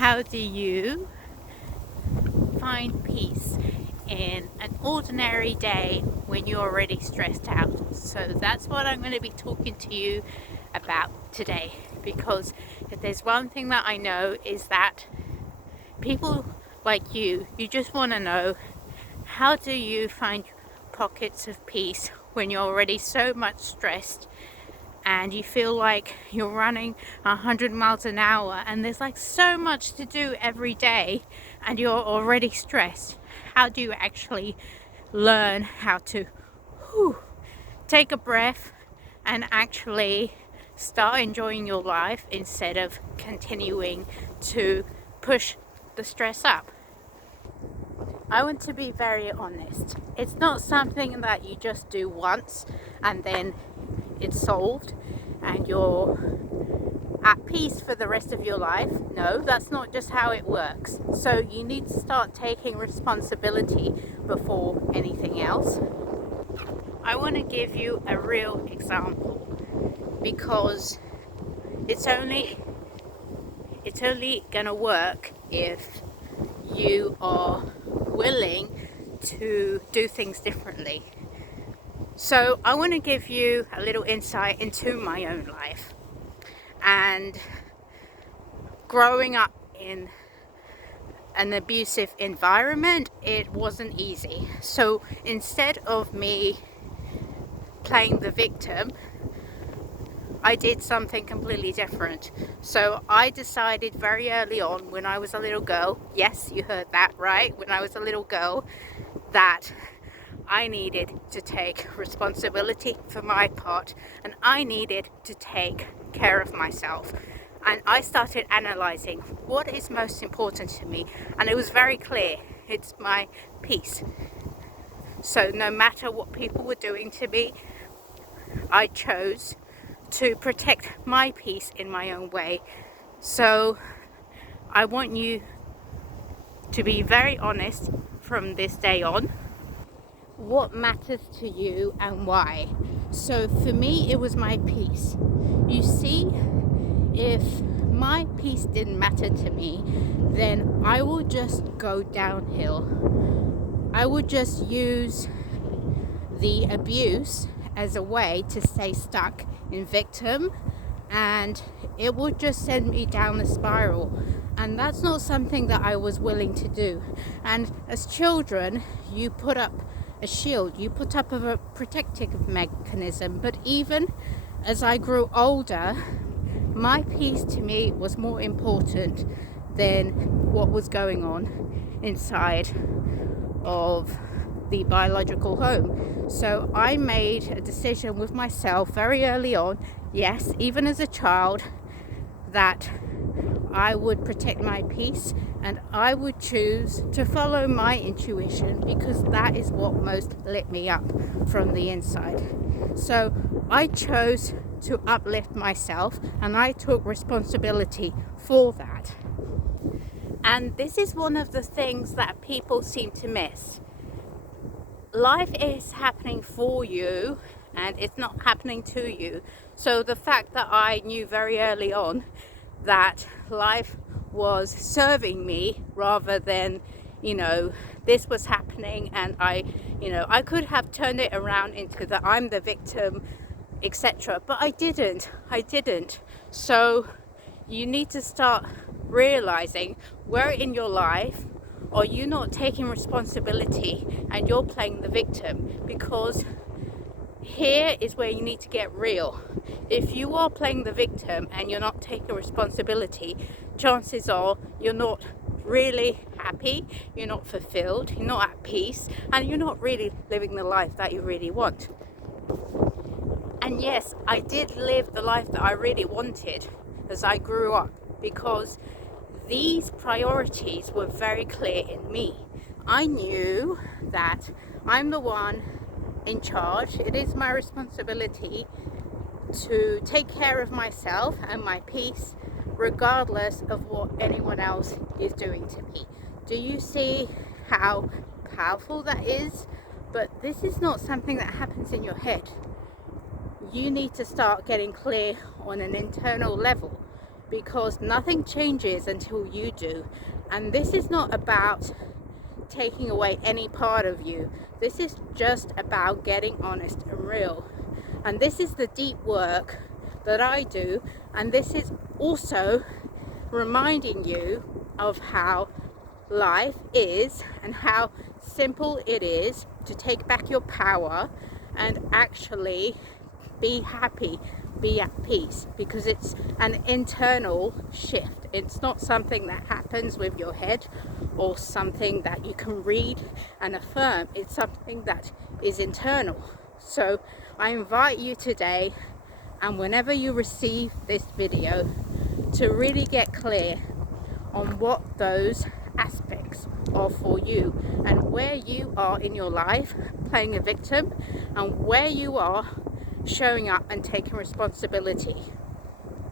how do you find peace in an ordinary day when you're already stressed out? So that's what I'm going to be talking to you about today, because if there's one thing that I know is that people like you just want to know, how do you find pockets of peace when you're already so much stressed and you feel like you're running 100 miles an hour and there's like so much to do every day and you're already stressed? How do you actually learn how to take a breath and actually start enjoying your life instead of continuing to push the stress up? I want to be very honest. It's not something that you just do once and then it's solved and you're at peace for the rest of your life. No, that's not just how it works. So you need to start taking responsibility before anything else. I want to give you a real example, because it's only gonna work if you are willing to do things differently. So I want to give you a little insight into my own life. And growing up in an abusive environment, it wasn't easy. So instead of me playing the victim, I did something completely different. So I decided very early on, when I was a little girl, yes, you heard that right, when I was a little girl, that I needed to take responsibility for my part and I needed to take care of myself. And I started analyzing what is most important to me, and it was very clear, it's my peace. So no matter what people were doing to me, I chose to protect my peace in my own way. So I want you to be very honest from this day on. What matters to you and why? So for me, it was my peace. You see, if my peace didn't matter to me, then I will just go downhill. I would just use the abuse as a way to stay stuck in victim, and it would just send me down the spiral. And that's not something that I was willing to do. And as children, you put up a shield, you put up a protective mechanism. But even as I grew older, my peace to me was more important than what was going on inside of the biological home. So I made a decision with myself very early on, yes, even as a child, that I would protect my peace and I would choose to follow my intuition, because that is what most lit me up from the inside. So I chose to uplift myself and I took responsibility for that. And this is one of the things that people seem to miss. Life is happening for you and it's not happening to you. So the fact that I knew very early on that life was serving me rather than, this was happening and I could have turned it around into that I'm the victim, etc. But I didn't. So you need to start realizing where in your life are you not taking responsibility and you're playing the victim, because here is where you need to get real. If you are playing the victim and you're not taking responsibility, chances are you're not really happy, you're not fulfilled, you're not at peace, and you're not really living the life that you really want. And yes, I did live the life that I really wanted as I grew up, because these priorities were very clear in me. I knew that I'm the one in charge. It is my responsibility to take care of myself and my peace, regardless of what anyone else is doing to me. Do you see how powerful that is? But this is not something that happens in your head. You need to start getting clear on an internal level. because nothing changes until you do. And this is not about taking away any part of you. This is just about getting honest and real. And this is the deep work that I do, and this is also reminding you of how life is and how simple it is to take back your power and actually be happy, be at peace, because it's an internal shift. It's not something that happens with your head or something that you can read and affirm. It's something that is internal. So I invite you today, and whenever you receive this video, to really get clear on what those aspects are for you and where you are in your life playing a victim and where you are showing up and taking responsibility.